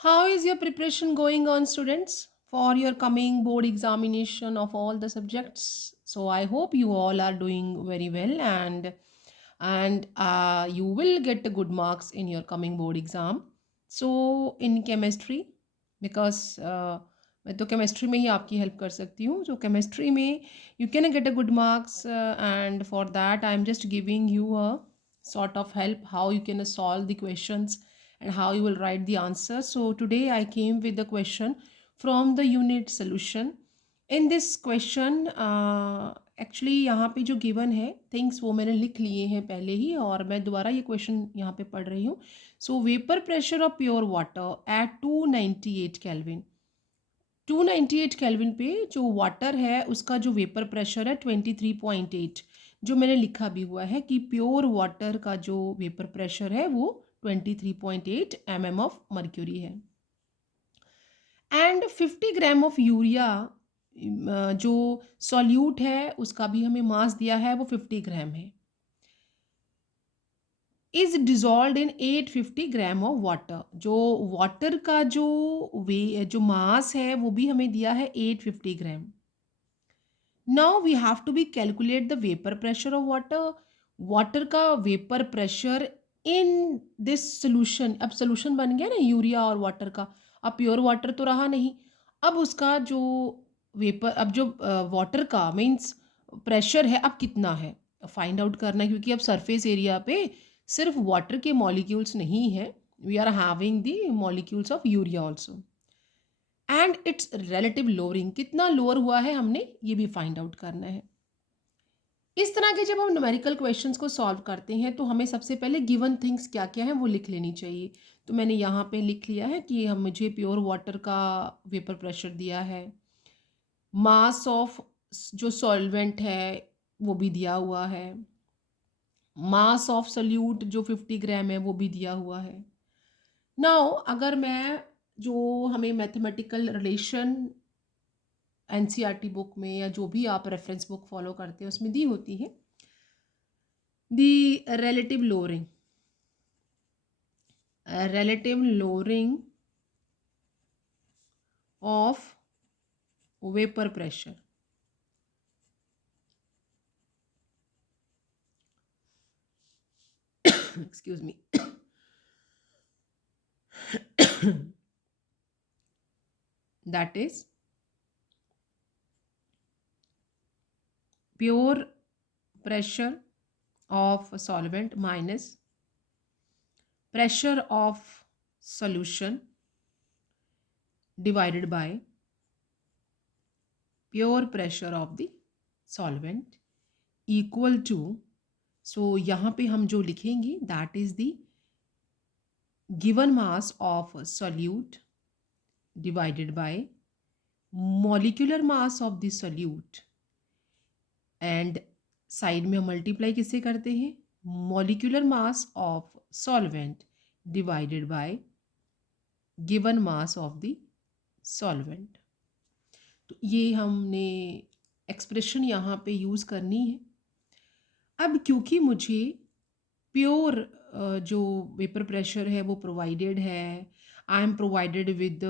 How is your preparation going on, students, for your coming board examination of all the subjects? So I hope you all are doing very well, and you will get good marks in your coming board exam. So in chemistry, because मैं तो chemistry में ही आपकी help कर सकती हूँ, जो chemistry में you can get a good marks, and for that I am just giving you a sort of help how you can solve the questions and how you will write the answer. So today I came with the question from the unit solution. In this question, actually यहाँ पे जो given है things वो मैंने लिख लिए हैं पहले ही, और मैं दोबारा ये क्वेश्चन यहाँ पे पढ़ रही हूँ. सो vapour pressure of pure water at 298 kelvin. 298 kelvin पे जो वाटर है उसका जो वेपर प्रेशर है 23.8. जो मैंने लिखा भी हुआ है कि प्योर वाटर का जो वेपर प्रेशर है वो 23.8 mm ऑफ मर्क्यूरी है. एंड 50 ग्राम ऑफ यूरिया जो सॉल्यूट है उसका भी हमें मास दिया है, वो 50 ग्राम है. Is dissolve in 850 gram of water. जो वाटर का जो मास है वो भी हमें दिया है 850 gram. Now we have to be calculate the vapour pressure of water. Water का vapour pressure in this solution. अब सोल्यूशन बन गया ना यूरिया और वाटर का. अब प्योर वाटर तो रहा नहीं. अब उसका जो वेपर, अब जो वाटर का मीन्स प्रेशर है अब कितना है फाइंड आउट करना है, क्योंकि अब सरफेस एरिया पे सिर्फ वाटर के मॉलिक्यूल्स नहीं है, we are having the molecules of urea also. And its relative lowering, कितना लोअर हुआ है हमने ये भी फाइंड आउट करना है. इस तरह के जब हम न्यूमेरिकल क्वेश्चंस को सॉल्व करते हैं तो हमें सबसे पहले गिवन थिंग्स क्या क्या हैं वो लिख लेनी चाहिए. तो मैंने यहाँ पे लिख लिया है कि हम मुझे प्योर वाटर का वेपर प्रेशर दिया है, मास ऑफ जो सॉल्वेंट है वो भी दिया हुआ है, मास ऑफ सोल्यूट जो 50 ग्राम है वो भी दिया हुआ है. नाउ अगर मैं, जो हमें मैथमेटिकल रिलेशन एनसीईआरटी बुक में या जो भी आप रेफरेंस बुक फॉलो करते हैं उसमें दी होती है, दी relative lowering of vapor pressure. Excuse me. That is pure pressure of a solvent minus pressure of solution divided by pure pressure of the solvent equal to. सो यहाँ पे हम जो लिखेंगे that is the given mass of solute divided by molecular mass of the solute. And side में हम multiply किससे करते हैं, molecular mass of solvent divided by given mass of the solvent. तो ये हमने एक्सप्रेशन यहाँ पे यूज़ करनी है. अब क्योंकि मुझे प्योर जो वेपर प्रेशर है वो प्रोवाइडेड है, I am provided with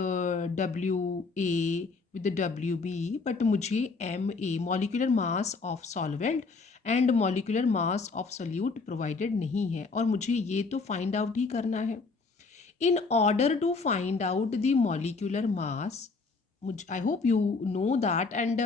W A with W B, but मुझे M A molecular mass of solvent and molecular mass of solute provided नहीं है, और मुझे ये तो फाइंड आउट ही करना है. In order to find out the molecular mass, मुझे I hope you know that, and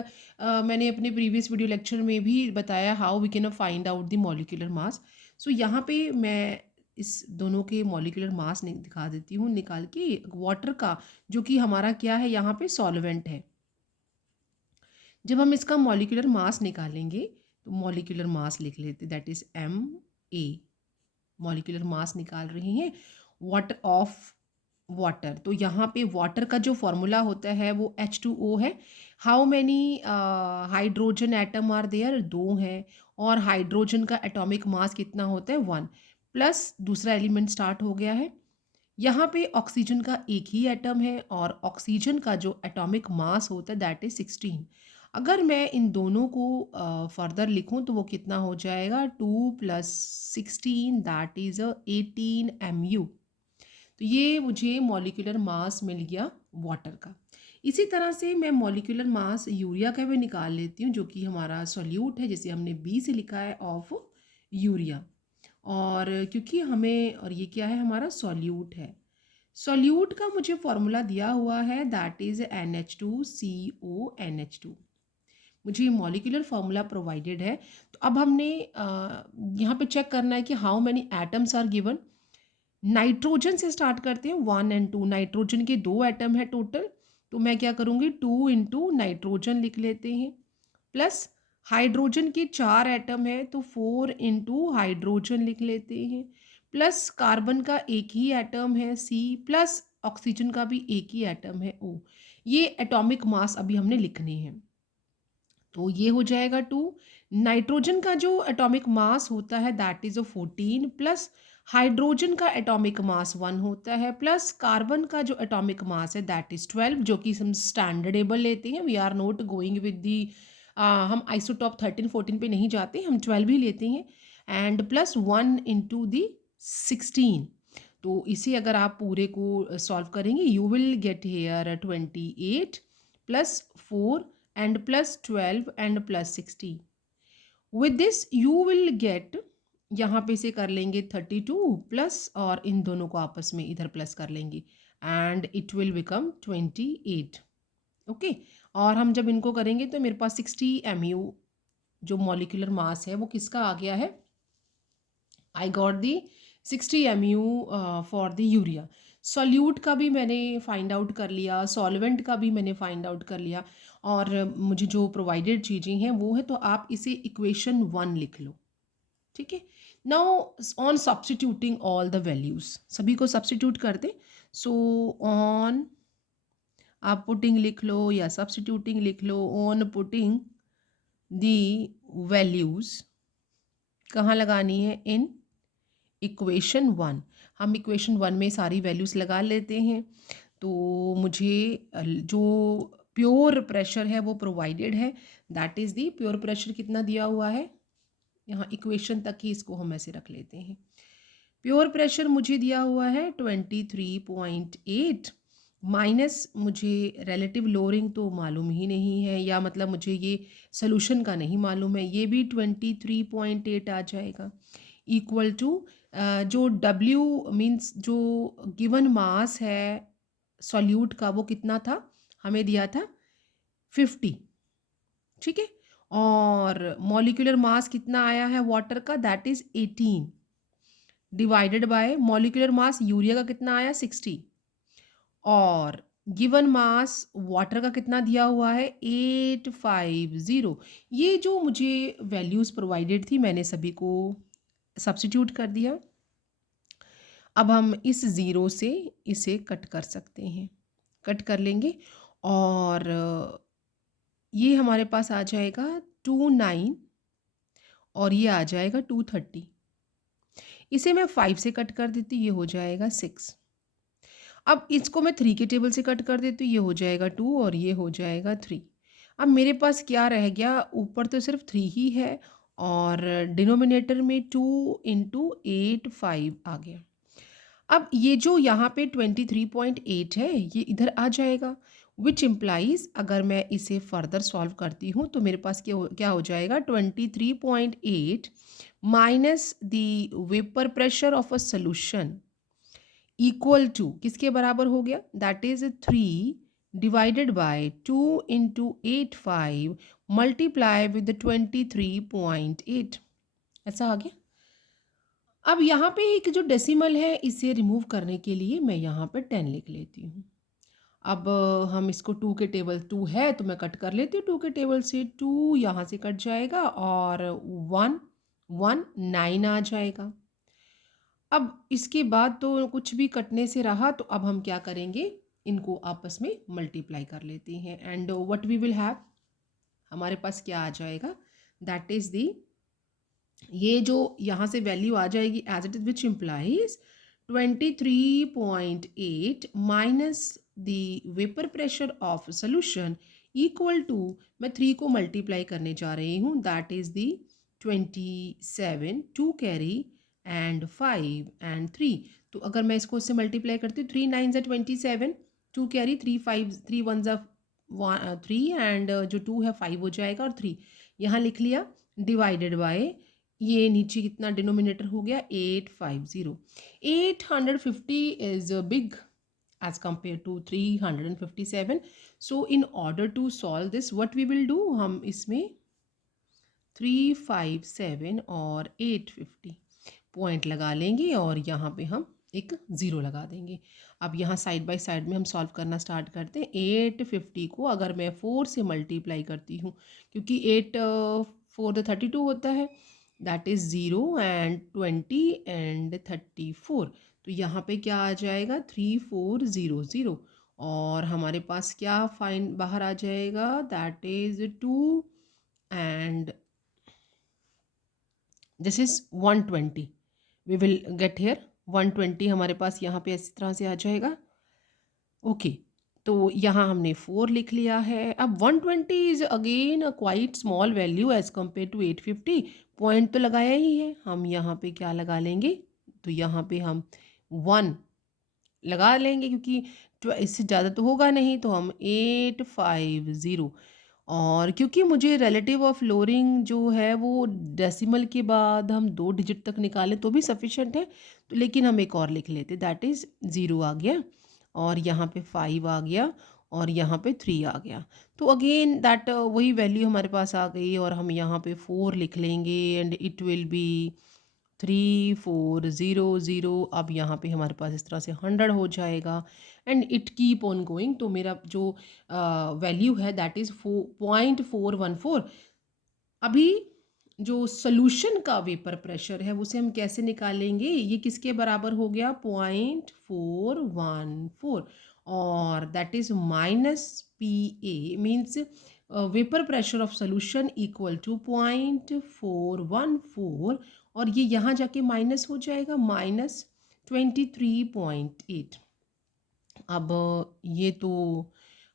मैंने अपने प्रीवियस वीडियो लेक्चर में भी बताया how we can find out the molecular mass. So यहाँ पे मैं इस दोनों के मॉलिक्यूलर मास दिखा देती हूँ निकाल के. वाटर का जो कि हमारा क्या है यहाँ पे सॉल्वेंट है, जब हम इसका मॉलिक्यूलर मास निकालेंगे तो मॉलिक्यूलर मास लिख लेते, that is M A. Molecular mass निकाल रहे हैं वाटर ऑफ वाटर. तो यहाँ पे वाटर का जो फॉर्मूला होता है वो H2O है. How many hydrogen atom are there, 2 हैं, और हाइड्रोजन का एटॉमिक मास कितना होता है 1, प्लस दूसरा एलिमेंट स्टार्ट हो गया है. यहाँ पे ऑक्सीजन का एक ही एटम है और ऑक्सीजन का जो एटॉमिक मास होता है दैट इज 16. अगर मैं इन दोनों को फर्दर लिखूं तो वो कितना हो जाएगा, 2 + 16 दैट इज 18 mu. तो ये मुझे मॉलिक्यूलर मास मिल गया वाटर का। इसी तरह से मैं मॉलिक्यूलर मास यूरिया का भी निकाल लेती हूँ, जो कि हमारा सॉल्यूट है, जिसे हमने बी से लिखा है ऑफ यूरिया। और क्योंकि हमें, और ये क्या है, हमारा सॉल्यूट है। सॉल्यूट का मुझे फॉर्मूला दिया हुआ है, दैट इज NH2CO NH2। मुझे मॉलिक्यूलर फार्मूला प्रोवाइडेड है। तो अब हमने यहाँ पे चेक करना है कि how many atoms are given. Nitrogen से स्टार्ट करते हैं, 1 और 2। नाइट्रोजन के 2 एटम है टोटल, तो मैं क्या करूँगी, 2 इंटू नाइट्रोजन लिख लेते हैं, प्लस हाइड्रोजन के 4 एटम है तो 4 इंटू हाइड्रोजन लिख लेते हैं, प्लस कार्बन का एक ही एटम है C, प्लस ऑक्सीजन का भी एक ही एटम है O। ये एटॉमिक मास अभी हमने लिखने हैं, तो ये हो जाएगा 2। नाइट्रोजन का जो एटॉमिक मास होता है दैट इज 14, प्लस हाइड्रोजन का एटॉमिक मास 1 होता है, प्लस कार्बन का जो एटॉमिक मास है दैट इज 12, जो कि हम स्टैंडर्डेबल लेते हैं। We are not going with the, हम आइसोटॉप 13 14 पे नहीं जाते, हम 12 ही लेते हैं। एंड प्लस 1 इंटू दी 16। तो इसे अगर आप पूरे को सॉल्व करेंगे, you will get hair 28 plus 4 and plus 12 and plus 60. With this you will get, यहाँ पे से कर लेंगे 32 प्लस, और इन दोनों को आपस में इधर प्लस कर लेंगे, and it will become 28। Okay, और हम जब इनको करेंगे तो मेरे पास 60 MU जो मॉलिक्यूलर मास है वो किसका आ गया है, I got the 60 MU for the urea. Solute का भी मैंने फाइंड आउट कर लिया, सॉल्वेंट का भी मैंने फाइंड आउट कर लिया, और मुझे जो प्रोवाइडेड चीज़ें हैं वो है, तो आप इसे इक्वेशन 1 लिख लो। ठीक है, now on substituting all the values, सभी को सब्स्टिट्यूट कर दे। सो ऑन, आप पुटिंग लिख लो या सब्स्टिट्यूटिंग लिख लो, ऑन पुटिंग दी वैल्यूज कहाँ लगानी है, इन इक्वेशन 1। हम इक्वेशन 1 में सारी वैल्यूज़ लगा लेते हैं। तो मुझे जो प्योर प्रेशर है वो प्रोवाइडेड है, that is the pure pressure कितना दिया हुआ है, यहाँ इक्वेशन तक ही इसको हम ऐसे रख लेते हैं। प्योर प्रेशर मुझे दिया हुआ है 23.8, माइनस मुझे रिलेटिव लोअरिंग तो मालूम ही नहीं है, या मतलब मुझे ये सोल्यूशन का नहीं मालूम है, ये भी 23.8 आ जाएगा, इक्वल टू जो W मीन्स जो गिवन मास है सॉल्यूट का वो कितना था, हमें दिया था 50। ठीक है, और मॉलिक्यूलर मास कितना आया है वाटर का, that is 18, divided by molecular mass urea का कितना आया 60, और गिवन मास वाटर का कितना दिया हुआ है 850। ये जो मुझे वैल्यूज़ प्रोवाइडेड थी मैंने सभी को सब्स्टिट्यूट कर दिया। अब हम इस ज़ीरो से इसे कट कर सकते हैं, कट कर लेंगे, और ये हमारे पास आ जाएगा 29, और ये आ जाएगा 230। इसे मैं 5 से कट कर देती, ये हो जाएगा 6। अब इसको मैं 3 के टेबल से कट कर देती हूँ, ये हो जाएगा 2 और ये हो जाएगा 3। अब मेरे पास क्या रह गया, ऊपर तो सिर्फ 3 ही है, और डिनोमिनेटर में 2 इंटू 8 5 आ गया। अब ये जो यहाँ पे 23.8 है ये इधर आ जाएगा, विच इम्प्लाइज अगर मैं इसे फर्दर सॉल्व करती हूँ तो मेरे पास क्या हो जाएगा, 23.8 minus the vapour pressure of a solution equal to किसके बराबर हो गया, that is 3 divided by 2 into 8 5 multiply with 23.8, ऐसा आ गया। अब यहाँ पे एक जो डेसिमल है इसे रिमूव करने के लिए मैं यहाँ पे 10 लिख लेती हूँ। अब हम इसको 2 के टेबल 2 है तो मैं कट कर लेती हूँ, 2 के टेबल से 2 यहाँ से कट जाएगा, और 1 1 9 आ जाएगा। अब इसके बाद तो कुछ भी कटने से रहा, तो अब हम क्या करेंगे, इनको आपस में मल्टीप्लाई कर लेते हैं, and what we will have, हमारे पास क्या आ जाएगा, दैट इज दी, ये जो यहाँ से वैल्यू आ जाएगी as it is, which implies 23.8 minus the vapour pressure of solution equal to, मैं 3 को मल्टीप्लाई करने जा रही हूँ, that is the 27, 2 carry and 5 and 3, तो अगर मैं इसको इससे मल्टीप्लाई करती हूँ, 3 9 ज़ा 27, 2 कैरी, 3 5 3 1 ज़ा 3 एंड जो 2 है 5 हो जाएगा और 3 यहाँ लिख लिया, डिवाइडेड बाय ये नीचे कितना डिनोमिनेटर हो गया 850। 850 is big as compared to 357. So in order to solve this, what we will do, हम इसमें 357 और 850 पॉइंट लगा लेंगे और यहाँ पे हम एक ज़ीरो लगा देंगे। अब यहाँ साइड बाय साइड में हम सॉल्व करना स्टार्ट करते हैं। 850 को अगर मैं 4 से मल्टीप्लाई करती हूँ, क्योंकि 8 4 द 32 होता है, दैट इज़ 0 एंड 20 एंड 34। तो यहाँ पे क्या आ जाएगा 3400 और हमारे पास क्या फाइन बाहर आ जाएगा, that is 2 and this is 120। We will get here 120 हमारे पास यहाँ पे इस तरह से आ जाएगा। ओके तो यहाँ हमने 4 लिख लिया है। अब 120 is again a quite small value as compare to 850। Point तो लगाया ही है, हम यहाँ पे क्या लगा लेंगे, तो यहाँ पे हम 1 लगा लेंगे क्योंकि इससे ज़्यादा तो होगा नहीं, तो हम 850। और क्योंकि मुझे रिलेटिव ऑफ लोअरिंग जो है वो डेसिमल के बाद हम 2 डिजिट तक निकालें तो भी सफिशेंट है, तो लेकिन हम एक और लिख लेते, दैट इज़ 0 आ गया और यहाँ पे 5 आ गया और यहाँ पे 3 आ गया। तो अगेन दैट वही वैल्यू हमारे पास आ गई और हम यहाँ पे 4 लिख लेंगे एंड इट विल बी 3400। अब यहाँ पे हमारे पास इस तरह से 100 हो जाएगा and it keep on going. तो मेरा जो वैल्यू है दैट इज़ 0.414। अभी जो सोल्यूशन का वेपर प्रेशर है उसे हम कैसे निकालेंगे, ये किसके बराबर हो गया 0.414 और that is minus P A means vapour pressure of solution equal to 0.414 और ये यहाँ जाके माइनस हो जाएगा -23.8। अब ये तो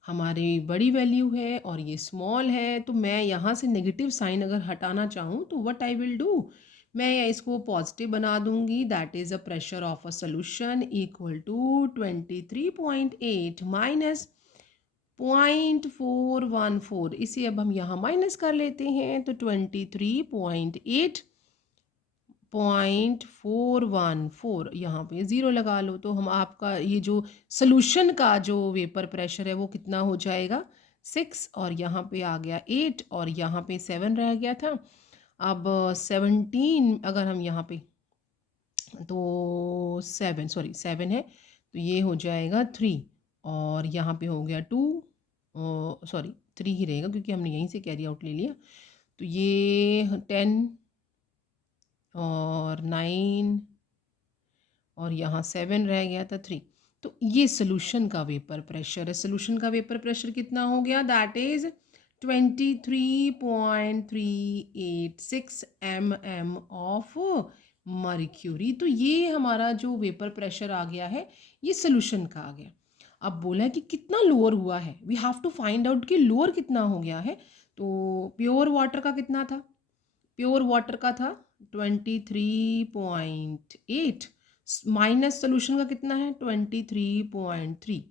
हमारी बड़ी वैल्यू है और ये स्मॉल है, तो मैं यहाँ से नेगेटिव साइन अगर हटाना चाहूँ तो व्हाट आई विल डू, मैं इसको पॉजिटिव बना दूंगी, that is a pressure of a solution equal to 23.8 minus 0.414। इसे अब हम यहाँ माइनस कर लेते हैं तो 23.8.414 यहाँ पे ज़ीरो लगा लो, तो हम आपका ये जो सोल्यूशन का जो वेपर प्रेशर है वो कितना हो जाएगा 6 और यहाँ पे आ गया 8 और यहाँ पे 7 रह गया था। अब 17 अगर हम यहाँ पे तो 7 है, तो ये हो जाएगा 3 और यहाँ पे हो गया 2, 3 ही रहेगा क्योंकि हमने यहीं से कैरी आउट ले लिया। तो ये 10 और 9 और यहाँ 7 रह गया था 3। तो ये सोल्यूशन का वेपर प्रेशर है। सोल्यूशन का वेपर प्रेशर कितना हो गया, that is 23.386 mm of mercury. तो ये हमारा जो वेपर प्रेशर आ गया है ये सोल्यूशन का आ गया। अब बोला है कि कितना लोअर हुआ है, we have to find out कि लोअर कितना हो गया है। तो प्योर वाटर का कितना था, प्योर वाटर का था 23.8 माइनस सोल्यूशन का कितना है 23.3,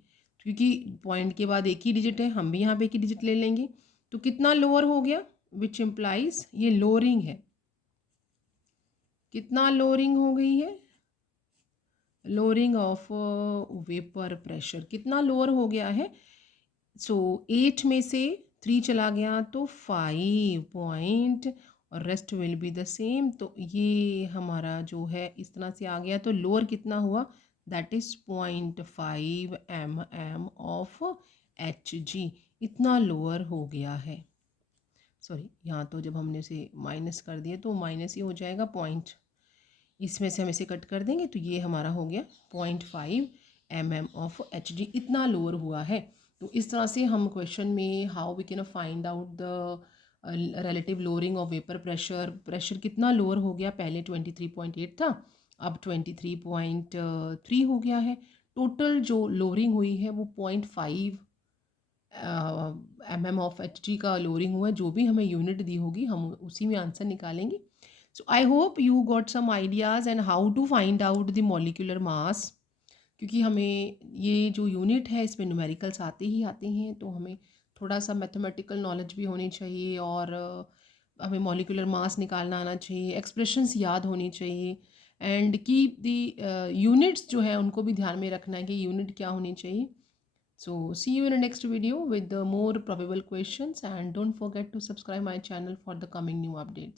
क्योंकि पॉइंट के बाद एक ही डिजिट है, हम भी यहाँ पे एक ही डिजिट ले लेंगे। तो कितना लोअर हो गया, विच इम्प्लाइज ये लोअरिंग है। कितना लोअरिंग हो गई है, लोअरिंग ऑफ वेपर प्रेशर कितना लोअर हो गया है। सो 8 में से 3 चला गया तो 5 पॉइंट और rest will be the same. तो ये हमारा जो है इस तरह से आ गया, तो लोअर कितना हुआ, that is 0.5 mm of Hg, इतना लोअर हो गया है। सॉरी यहाँ तो जब हमने इसे माइनस कर दिया तो माइनस ही हो जाएगा, पॉइंट इसमें से हम इसे कट कर देंगे तो ये हमारा हो गया 0.5 mm ऑफ Hg, इतना लोअर हुआ है। तो इस तरह से हम क्वेश्चन में how we can find out the relative lowering of vapour pressure, pressure कितना लोअर हो गया, पहले 23.8 था अब 23.3 हो गया है। टोटल जो लोअरिंग हुई है वो 0.5 mm ऑफ Hg का लोअरिंग हुआ है। जो भी हमें यूनिट दी होगी हम उसी में आंसर निकालेंगे। So I hope you got some ideas and how to find out the molecular mass, क्योंकि हमें ये जो यूनिट है इसमें न्यूमेरिकल्स आते ही आते हैं, तो हमें थोड़ा सा मैथमेटिकल नॉलेज भी होनी चाहिए और हमें मॉलिक्यूलर मास निकालना आना चाहिए, एक्सप्रेशंस याद होनी चाहिए एंड कीप द यूनिट्स जो है उनको भी ध्यान में रखना है कि यूनिट क्या होनी चाहिए. So see you in the next video with the more probable questions, and don't forget to subscribe my channel for the coming new updates.